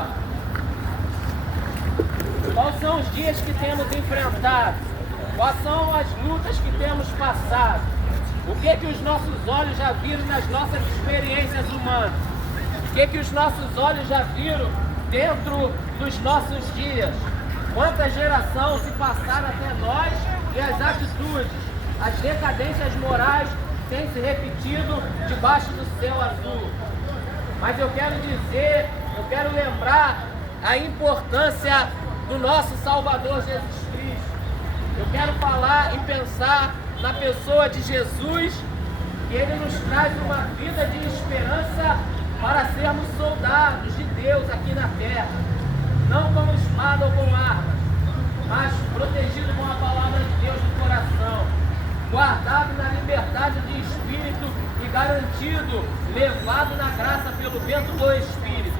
ó. Quais são os dias que temos enfrentado? Quais são as lutas que temos passado? O que os nossos olhos já viram nas nossas experiências humanas? O que os nossos olhos já viram dentro dos nossos dias? Quantas gerações se passaram até nós e as atitudes, as decadências morais têm se repetido debaixo do céu azul. Mas eu quero dizer, eu quero lembrar a importância do nosso Salvador Jesus Cristo. Eu quero falar e pensar na pessoa de Jesus, que Ele nos traz uma vida de esperança para sermos soldados de Deus aqui na terra. Não com espada ou com armas, mas protegido com a palavra de Deus no coração, guardado na liberdade de espírito e garantido, levado na graça pelo vento do Espírito.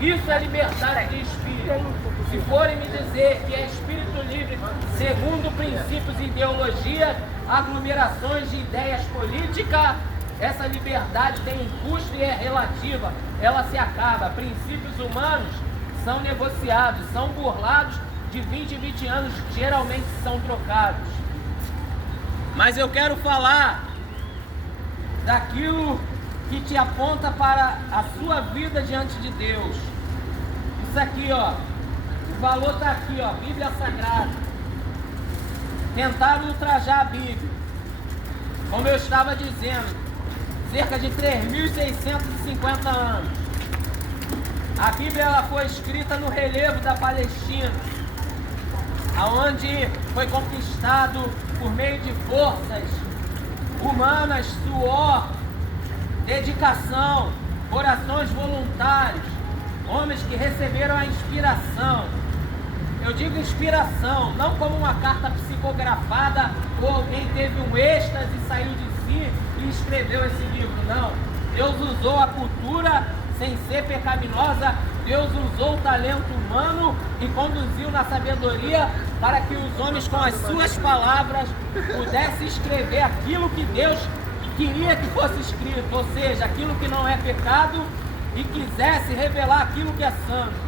Isso é liberdade de espírito. Se forem me dizer que é espírito livre, segundo princípios e ideologias, aglomerações de ideias políticas, essa liberdade tem um custo e é relativa, ela se acaba. Princípios humanos são negociados, são burlados, de 20 em 20 anos geralmente são trocados. Mas eu quero falar daquilo que te aponta para a sua vida diante de Deus. Isso aqui, ó, o valor está aqui, ó, Bíblia Sagrada. Tentaram ultrajar a Bíblia, como eu estava dizendo, cerca de 3.650 anos. A Bíblia ela foi escrita no relevo da Palestina, aonde foi conquistado por meio de forças humanas, suor, dedicação, corações voluntários, homens que receberam a inspiração. Eu digo inspiração, não como uma carta psicografada ou alguém teve um êxtase e saiu de si e escreveu esse livro, não. Deus usou a cultura sem ser pecaminosa, Deus usou o talento humano e conduziu na sabedoria para que os homens com as suas palavras pudessem escrever aquilo que Deus queria que fosse escrito, ou seja, aquilo que não é pecado e quisesse revelar aquilo que é santo.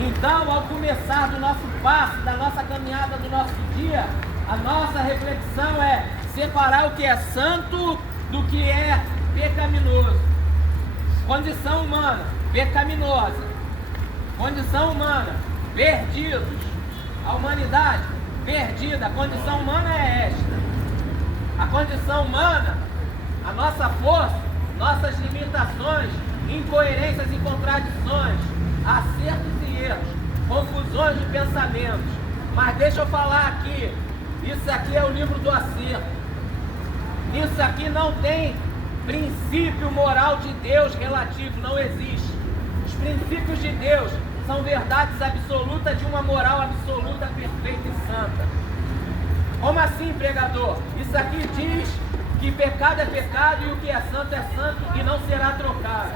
Então, ao começar do nosso passo, da nossa caminhada, do nosso dia, a nossa reflexão é separar o que é santo do que é pecaminoso. Condição humana, pecaminosa. Condição humana, perdidos. A humanidade, perdida. A condição humana é esta. A condição humana, a nossa força, nossas limitações, incoerências e contradições, acertos e erros, confusões de pensamentos. Mas deixa eu falar aqui, isso aqui é o livro do acerto. Isso aqui não tem princípio moral de Deus relativo, não existe. Os princípios de Deus são verdades absolutas de uma moral absoluta, perfeita e santa. Como assim, pregador? Isso aqui diz que pecado é pecado e o que é santo e não será trocado.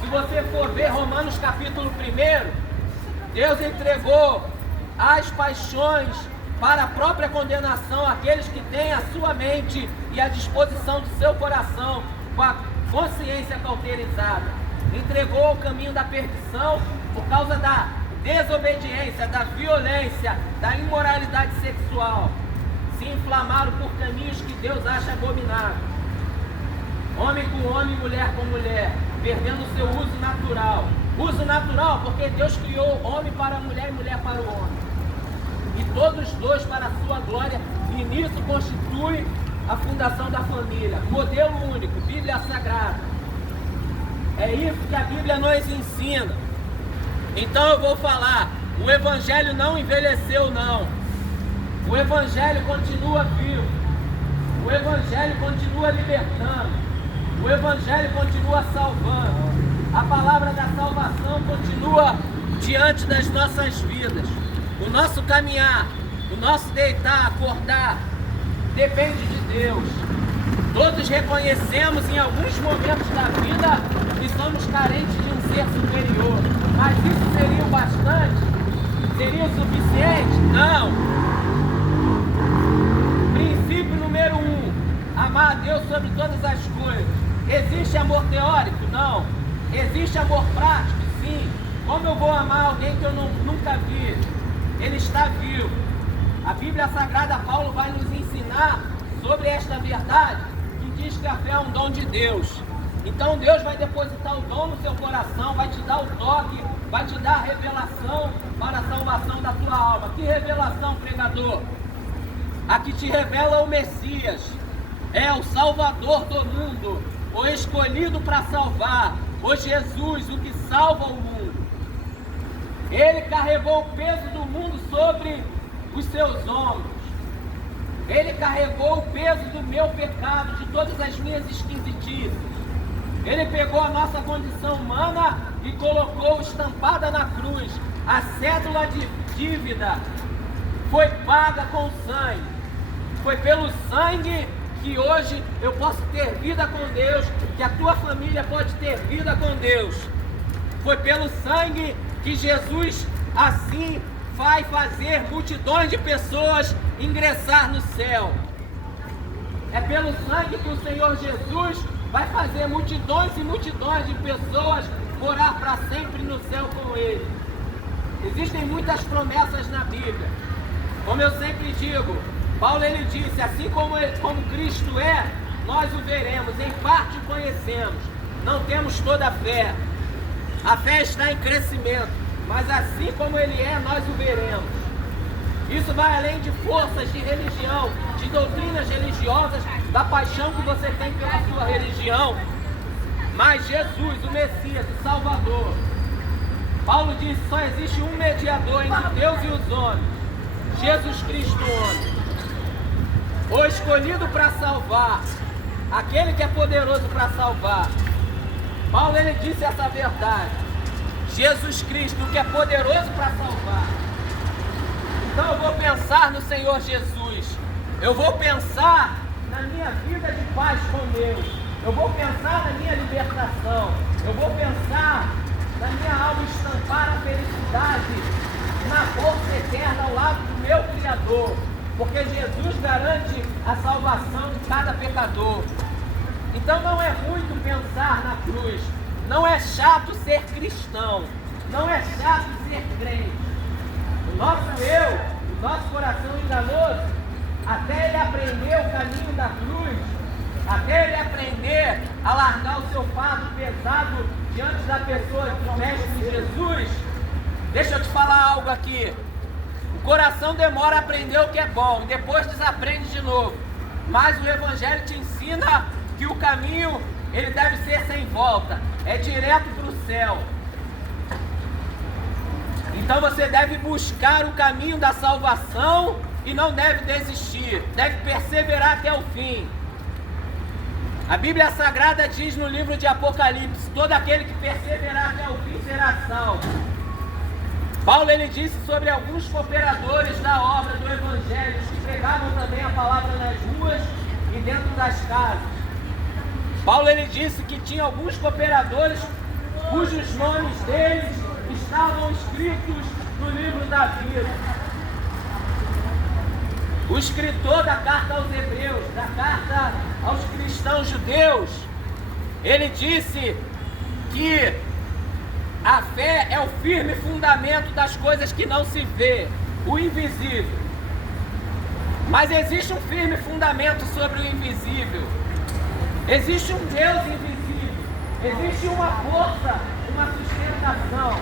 Se você for ver Romanos capítulo 1, Deus entregou as paixões para a própria condenação àqueles que têm a sua mente e a disposição do seu coração com a consciência cauterizada. Entregou o caminho da perdição por causa da desobediência, da violência, da imoralidade sexual. Se inflamaram por caminhos que Deus acha abomináveis. Homem com homem, mulher com mulher, perdendo o seu uso natural. Uso natural porque Deus criou o homem para a mulher e mulher para o homem. E todos dois para a sua glória, e nisso constitui a fundação da família. Modelo único, Bíblia Sagrada. É isso que a Bíblia nos ensina. Então eu vou falar, o Evangelho não envelheceu não. O Evangelho continua vivo. O Evangelho continua libertando. O Evangelho continua salvando. A palavra da salvação continua diante das nossas vidas. O nosso caminhar, o nosso deitar, acordar, depende de Deus. Todos reconhecemos em alguns momentos da vida que somos carentes de um ser superior. Mas isso seria o bastante? Seria o suficiente? Não. Princípio número 1. Amar a Deus sobre todas as coisas. Existe amor teórico? Não. Existe amor prático? Sim. Como eu vou amar alguém que eu nunca vi? Ele está vivo. A Bíblia Sagrada, Paulo vai nos ensinar sobre esta verdade, que diz que a fé é um dom de Deus. Então Deus vai depositar o dom no seu coração, vai te dar o toque, vai te dar a revelação para a salvação da tua alma. Que revelação, pregador? A que te revela o Messias, é o Salvador do mundo, o escolhido para salvar, o Jesus, o que salva o mundo. Ele carregou o peso do mundo sobre os seus ombros. Ele carregou o peso do meu pecado, de todas as minhas esquisitices. Ele pegou a nossa condição humana e colocou estampada na cruz. A cédula de dívida foi paga com sangue. Foi pelo sangue que hoje eu posso ter vida com Deus, que a tua família pode ter vida com Deus. Foi pelo sangue que Jesus assim vai fazer multidões de pessoas ingressar no céu. É pelo sangue que o Senhor Jesus vai fazer multidões e multidões de pessoas morar para sempre no céu com Ele. Existem muitas promessas na Bíblia. Como eu sempre digo, Paulo ele disse, assim como Cristo é, nós o veremos, em parte o conhecemos, não temos toda a fé. A fé está em crescimento, mas assim como Ele é, nós o veremos. Isso vai além de forças de religião, de doutrinas religiosas, da paixão que você tem pela sua religião. Mas Jesus, o Messias, o Salvador, Paulo diz, só existe um mediador entre Deus e os homens, Jesus Cristo, homem. O escolhido para salvar, aquele que é poderoso para salvar. Paulo ele disse essa verdade. Jesus Cristo, que é poderoso para salvar. Então eu vou pensar no Senhor Jesus. Eu vou pensar na minha vida de paz com Deus. Eu vou pensar na minha libertação. Eu vou pensar na minha alma estampar a felicidade na força eterna ao lado do meu Criador. Porque Jesus garante a salvação de cada pecador. Então não é muito pensar na cruz. Não é chato ser cristão. Não é chato ser crente. O nosso eu, o nosso coração enganoso, até ele aprender o caminho da cruz, até ele aprender a largar o seu fardo pesado diante da pessoa do Mestre Jesus. Deixa eu te falar algo aqui. O coração demora a aprender o que é bom, depois desaprende de novo. Mas o Evangelho te ensina que o caminho, ele deve ser sem volta, é direto para o céu. Então você deve buscar o caminho da salvação e não deve desistir, deve perseverar até o fim. A Bíblia Sagrada diz no livro de Apocalipse, todo aquele que perseverar até o fim será salvo. Paulo ele disse sobre alguns cooperadores da obra do Evangelho, que pregavam também a palavra nas ruas e dentro das casas. Paulo ele disse que tinha alguns cooperadores cujos nomes deles estavam escritos no livro da vida. O escritor da carta aos Hebreus, da carta aos cristãos judeus, ele disse que a fé é o firme fundamento das coisas que não se vê, o invisível. Mas existe um firme fundamento sobre o invisível. Existe um Deus invisível. Existe uma força, uma sustentação.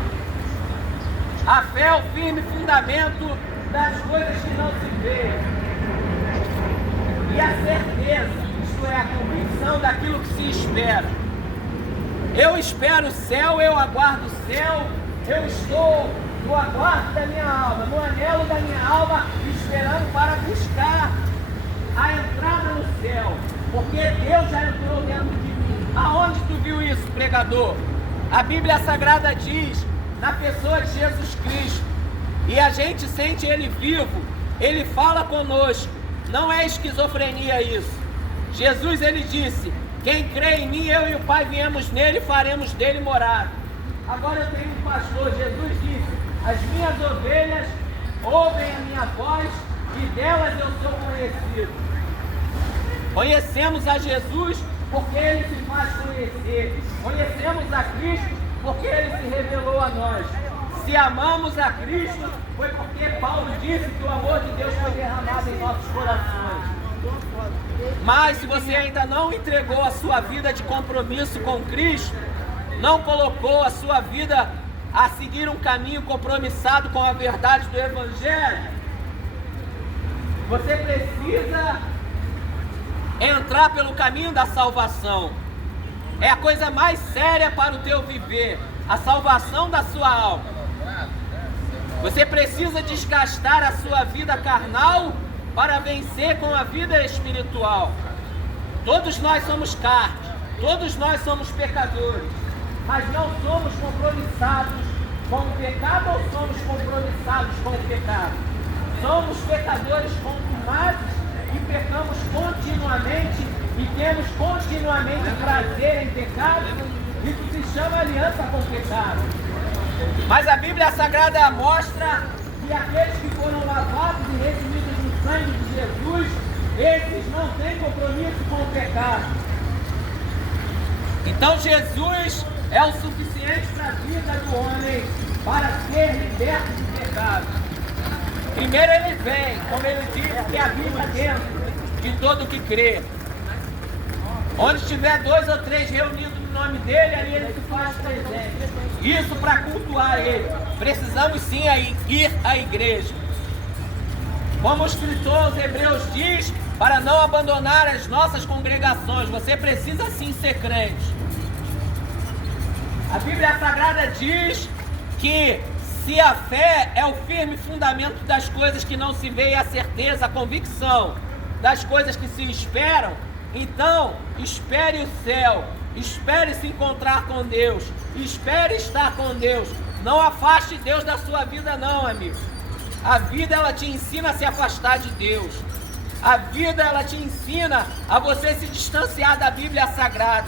A fé é o firme fundamento das coisas que não se vê. E a certeza, isto é, a convicção daquilo que se espera. Eu espero o céu, eu aguardo o céu, eu estou no aguardo da minha alma, no anelo da minha alma, esperando para buscar a entrada no céu, porque Deus já entrou dentro de mim. Aonde tu viu isso, pregador? A Bíblia Sagrada diz, na pessoa de Jesus Cristo, e a gente sente Ele vivo, Ele fala conosco, não é esquizofrenia isso. Jesus ele disse, quem crê em mim, eu e o Pai viemos nele e faremos dele morada. Agora eu tenho um pastor, Jesus disse, as minhas ovelhas ouvem a minha voz e delas eu sou conhecido. Conhecemos a Jesus porque Ele se faz conhecer. Conhecemos a Cristo porque Ele se revelou a nós. Se amamos a Cristo, foi porque Paulo disse que o amor de Deus foi derramado em nossos corações. Mas se você ainda não entregou a sua vida de compromisso com Cristo, não colocou a sua vida a seguir um caminho compromissado com a verdade do Evangelho, você precisa entrar pelo caminho da salvação. É a coisa mais séria para o teu viver, a salvação da sua alma. Você precisa desgastar a sua vida carnal para vencer com a vida espiritual. Todos nós somos carne, todos nós somos pecadores, mas não somos compromissados com o pecado ou somos compromissados com o pecado? Somos pecadores contumados e pecamos continuamente e temos continuamente prazer em pecado. Isso se chama aliança com o pecado. Mas a Bíblia Sagrada mostra que aqueles que foram lavados e redimidos no sangue de Jesus, esses não têm compromisso com o pecado. Então Jesus é o suficiente para a vida do homem para ser liberto do pecado. Primeiro ele vem, como ele disse, que habita dentro de todo que crê. Onde estiver 2 ou 3 reunidos no nome dele, ali ele se faz presente. Isso para cultuar ele. Precisamos sim ir à igreja. Como o escritor aos Hebreus diz, para não abandonar as nossas congregações, você precisa sim ser crente. A Bíblia Sagrada diz que se a fé é o firme fundamento das coisas que não se vê e a certeza, a convicção das coisas que se esperam, então espere o céu, espere se encontrar com Deus, espere estar com Deus. Não afaste Deus da sua vida não, amigo. A vida ela te ensina a se afastar de Deus. A vida ela te ensina a você se distanciar da Bíblia Sagrada.